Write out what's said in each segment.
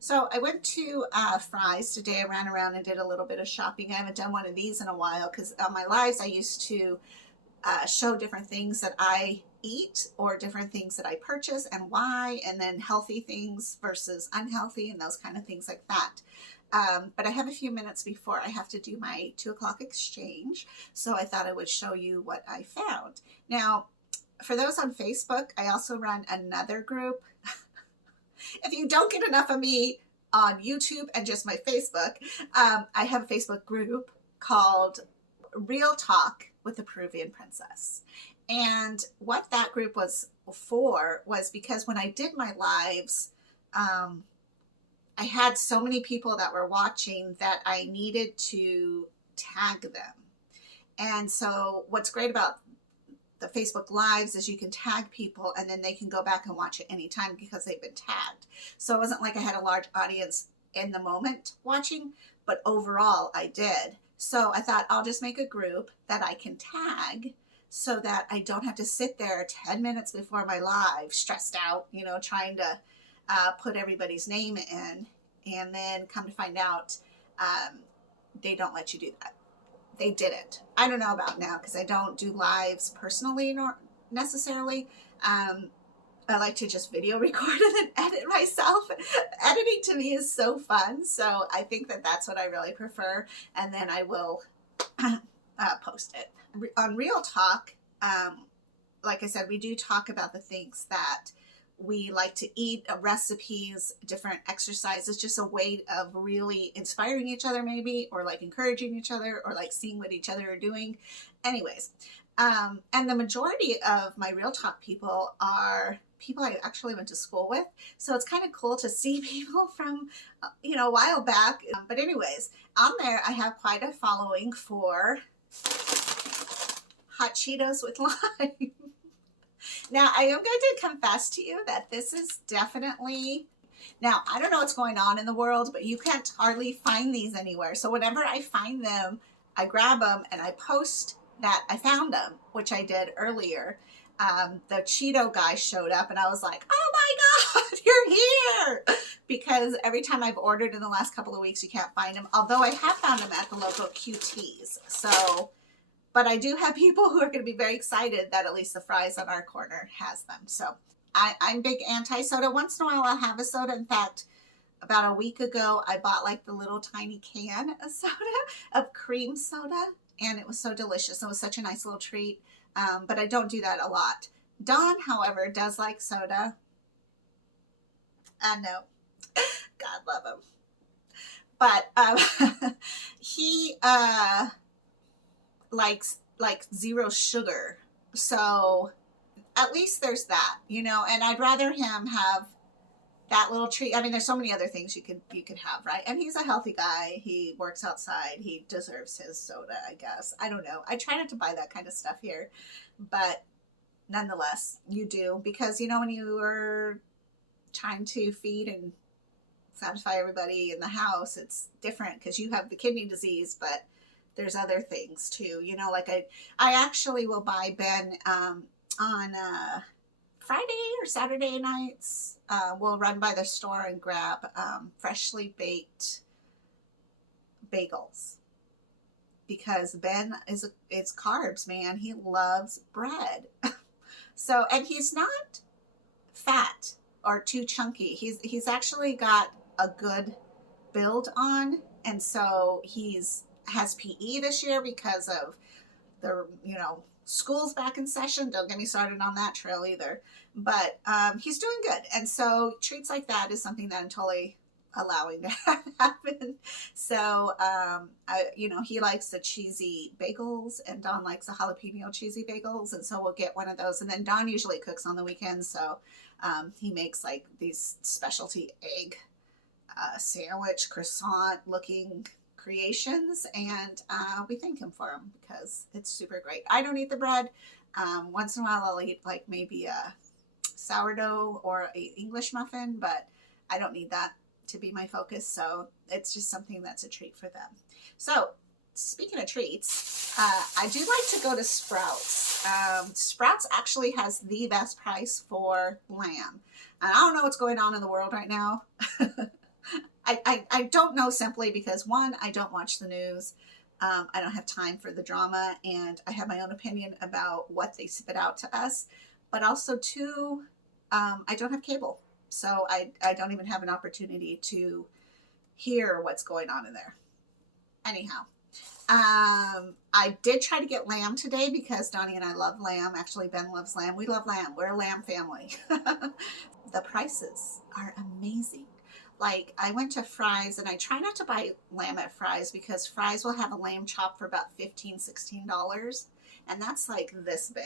So I went to Fry's today. I ran around and did a little bit of shopping. I haven't done one of these in a while because on my lives I used to show different things that I eat or different things that I purchase and why, and then healthy things versus unhealthy and those kind of things like that. But I have a few minutes before I have to do my 2 o'clock exchange, so I thought I would show you what I found. Now, for those on Facebook, I also run another group. If you don't get enough of me on YouTube and just my Facebook, I have a Facebook group called Real Talk with the Peruvian Princess. And what that group was for was because when I did my lives, I had so many people that were watching that I needed to tag them. And so what's great about the Facebook Lives is you can tag people and then they can go back and watch it anytime because they've been tagged. So it wasn't like I had a large audience in the moment watching, but overall I did. So I thought I'll just make a group that I can tag so that I don't have to sit there 10 minutes before my live stressed out, trying to put everybody's name in, and then come to find out they don't let you do that. They didn't. I don't know about now because I don't do lives personally nor necessarily. I like to just video record and then edit myself. Editing to me is so fun. So I think that that's what I really prefer. And then I will post it. On Real Talk, like I said, we do talk about the things that we like to eat, recipes, different exercises, just a way of really inspiring each other maybe, or like encouraging each other, or like seeing what each other are doing. Anyways, and the majority of my Real Talk people are people I actually went to school with. So it's kind of cool to see people from, a while back. But anyways, on there, I have quite a following for Hot Cheetos with lime. Now, I am going to confess to you that this is definitely, now, I don't know what's going on in the world, but you can't hardly find these anywhere. So whenever I find them, I grab them and I post that I found them, which I did earlier. The Cheeto guy showed up and I was like, oh my God, you're here. Because every time I've ordered in the last couple of weeks, you can't find them. Although I have found them at the local QTs. So, but I do have people who are going to be very excited that at least the Fry's on our corner has them. So I'm big anti-soda. Once in a while I'll have a soda. In fact, about a week ago, I bought like the little tiny can of soda, of cream soda. And it was so delicious. It was such a nice little treat. But I don't do that a lot. Don, however, does like soda. I know. God love him. But he likes like zero sugar. So at least there's that, and I'd rather him have that little treat. I mean, there's so many other things you could have, right? And he's a healthy guy. He works outside. He deserves his soda, I guess. I don't know. I try not to buy that kind of stuff here, but nonetheless, you do, because when you are trying to feed and satisfy everybody in the house, it's different because you have the kidney disease, but there's other things too. Like I actually will buy Ben on Friday or Saturday nights. We'll run by the store and grab freshly baked bagels because Ben it's carbs, man. He loves bread. So, and he's not fat or too chunky. He's actually got a good build on, and so has PE this year because of the school's back in session. Don't get me started on that trail either. But he's doing good. And so treats like that is something that I'm totally allowing to happen. So, he likes the cheesy bagels, and Don likes the jalapeno cheesy bagels. And so we'll get one of those. And then Don usually cooks on the weekends. So he makes like these specialty egg sandwich, croissant looking creations, and we thank him for them because it's super great. I don't eat the bread. Once in a while I'll eat like maybe a sourdough or a English muffin, but I don't need that to be my focus. So it's just something that's a treat for them. So speaking of treats, I do like to go to Sprouts. Sprouts actually has the best price for lamb. And I don't know what's going on in the world right now. I don't know, simply because one, I don't watch the news. I don't have time for the drama, and I have my own opinion about what they spit out to us. But also, two, I don't have cable. So I don't even have an opportunity to hear what's going on in there. Anyhow, I did try to get lamb today because Donnie and I love lamb. Actually, Ben loves lamb. We love lamb. We're a lamb family. The prices are amazing. Like, I went to Fry's, and I try not to buy lamb at Fry's because Fry's will have a lamb chop for about $15, $16. And that's like this big.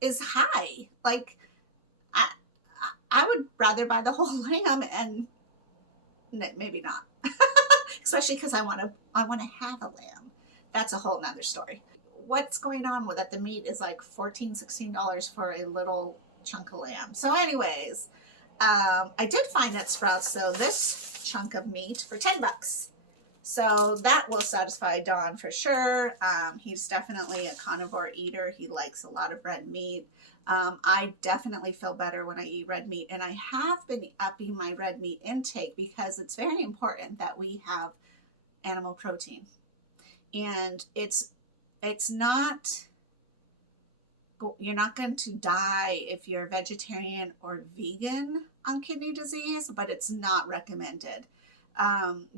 Is high. Like, I, I would rather buy the whole lamb, and maybe not. Especially because I want to have a lamb. That's a whole nother story. What's going on with that? The meat is like $14, $16 for a little chunk of lamb. So anyways, I did find at Sprouts, so this chunk of meat for $10. So that will satisfy Don for sure. He's definitely a carnivore eater. He likes a lot of red meat. I definitely feel better when I eat red meat, and I have been upping my red meat intake because it's very important that we have animal protein. And it's not, you're not going to die if you're vegetarian or vegan on kidney disease, but it's not recommended.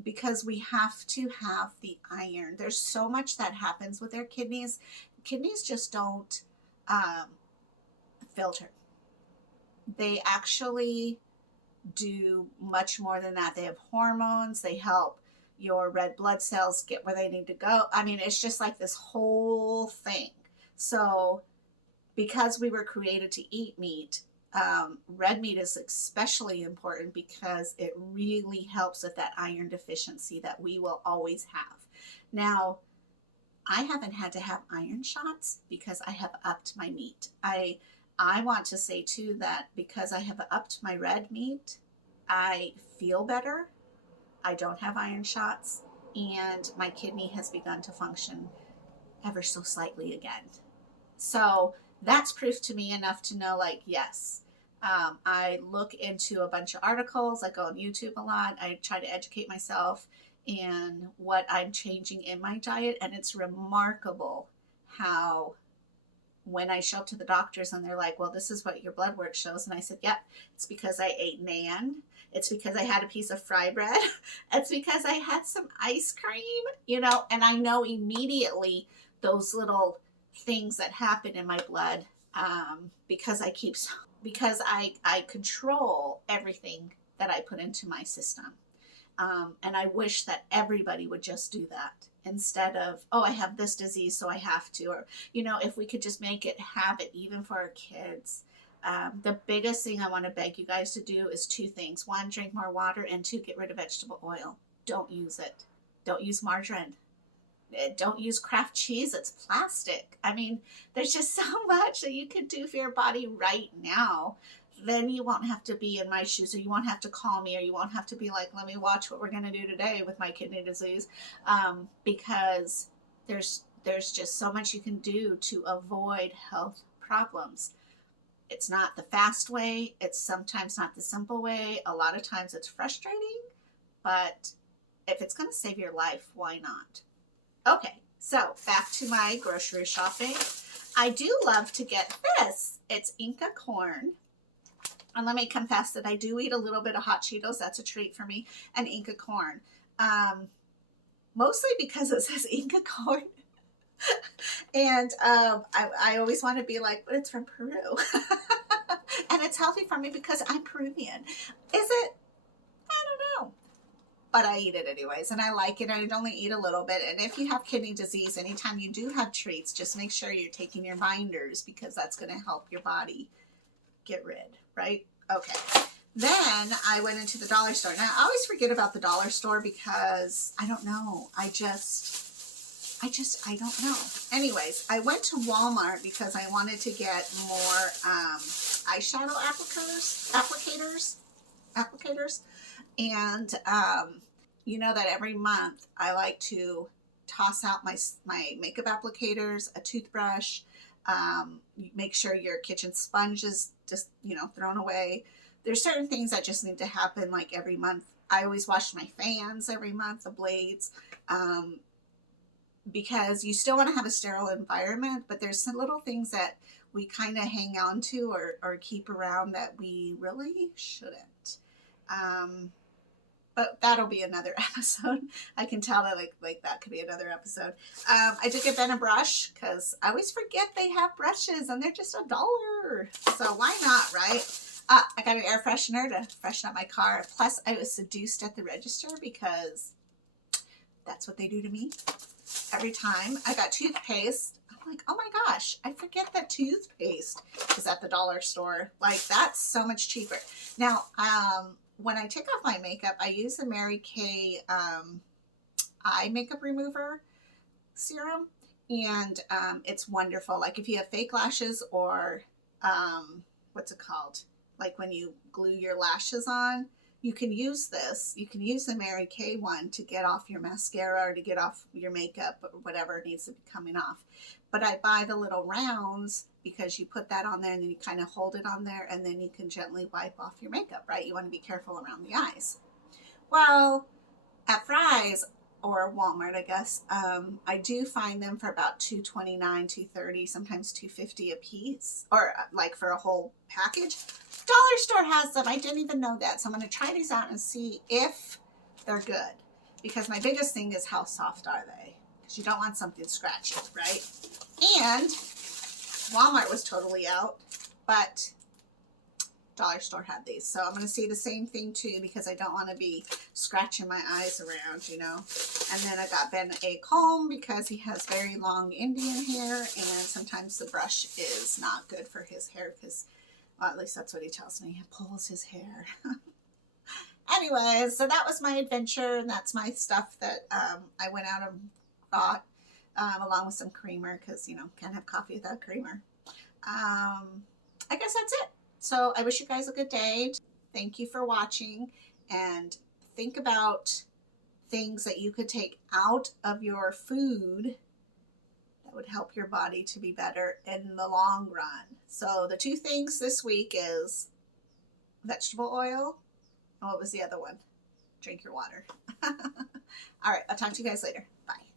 Because we have to have the iron. There's so much that happens with their kidneys. Kidneys just don't filter. They actually do much more than that. They have hormones. They help your red blood cells get where they need to go. I mean, it's just like this whole thing. So because we were created to eat meat, red meat is especially important because it really helps with that iron deficiency that we will always have. Now, I haven't had to have iron shots because I have upped my meat. I want to say too that because I have upped my red meat, I feel better. I don't have iron shots, and my kidney has begun to function ever so slightly again. So that's proof to me enough to know, like, yes. I look into a bunch of articles. I go on YouTube a lot. I try to educate myself in what I'm changing in my diet, and it's remarkable how when I show up to the doctors and they're like, well, this is what your blood work shows. And I said, yep, it's because I ate Nan. It's because I had a piece of fry bread. It's because I had some ice cream, and I know immediately those little things that happen in my blood, because I control everything that I put into my system. And I wish that everybody would just do that instead of, oh, I have this disease, so I have to. Or, if we could just make it habit, even for our kids. The biggest thing I want to beg you guys to do is two things. One, drink more water, and two, get rid of vegetable oil. Don't use it. Don't use margarine. Don't use Kraft cheese. It's plastic. I mean, there's just so much that you can do for your body right now. Then you won't have to be in my shoes, or you won't have to call me, or you won't have to be like, let me watch what we're going to do today with my kidney disease. Because there's just so much you can do to avoid health problems. It's not the fast way. It's sometimes not the simple way. A lot of times it's frustrating, but if it's going to save your life, why not? Okay, so back to my grocery shopping. I do love to get this. It's Inca corn. And let me confess that I do eat a little bit of Hot Cheetos. That's a treat for me. And Inca corn. Mostly because it says Inca corn. And I always want to be like, but it's from Peru. And it's healthy for me because I'm Peruvian. Is it? I don't know. But I eat it anyways, and I like it. I only eat a little bit. And if you have kidney disease, anytime you do have treats, just make sure you're taking your binders, because that's going to help your body get rid, right? Okay. Then I went into the dollar store. Now, I always forget about the dollar store because I don't know. I don't know. Anyways, I went to Walmart because I wanted to get more eyeshadow applicators. And you know that every month I like to toss out my makeup applicators, a toothbrush, make sure your kitchen sponge is just, thrown away. There's certain things that just need to happen like every month I always wash my fans every month, the blades, because you still want to have a sterile environment, but there's some little things that we kind of hang on to or keep around that we really shouldn't. But that'll be another episode. I can tell that like that could be another episode. I did get Ben a brush because I always forget they have brushes and they're just $1. So why not, right? I got an air freshener to freshen up my car. Plus, I was seduced at the register because that's what they do to me every time. I got toothpaste. I'm like, oh my gosh, I forget that toothpaste is at the dollar store. Like, that's so much cheaper. Now, when I take off my makeup, I use the Mary Kay eye makeup remover serum, and it's wonderful. Like, if you have fake lashes or what's it called? Like when you glue your lashes on, you can use this. You can use the Mary Kay one to get off your mascara or to get off your makeup or whatever needs to be coming off. But I buy the little rounds because you put that on there and then you kind of hold it on there and then you can gently wipe off your makeup, right? You want to be careful around the eyes. Well, at Fry's or Walmart, I guess, I do find them for about $2.29, $2.30, sometimes $2.50 a piece, or like for a whole package. Dollar store has them. I didn't even know that. So I'm going to try these out and see if they're good. Because my biggest thing is how soft are they? Because you don't want something scratchy, right? And Walmart was totally out, but dollar store had these. So I'm going to see the same thing too because I don't want to be scratching my eyes around, you know. And then I got Ben a comb because he has very long Indian hair and sometimes the brush is not good for his hair because, well, at least that's what he tells me. He pulls his hair. Anyways, so that was my adventure and that's my stuff that I went out and bought along with some creamer because, you know, can't have coffee without creamer. I guess that's it. So I wish you guys a good day. Thank you for watching and think about things that you could take out of your food that would help your body to be better in the long run. So the two things this week is vegetable oil. And what was the other one? Drink your water. All right, I'll talk to you guys later. Bye.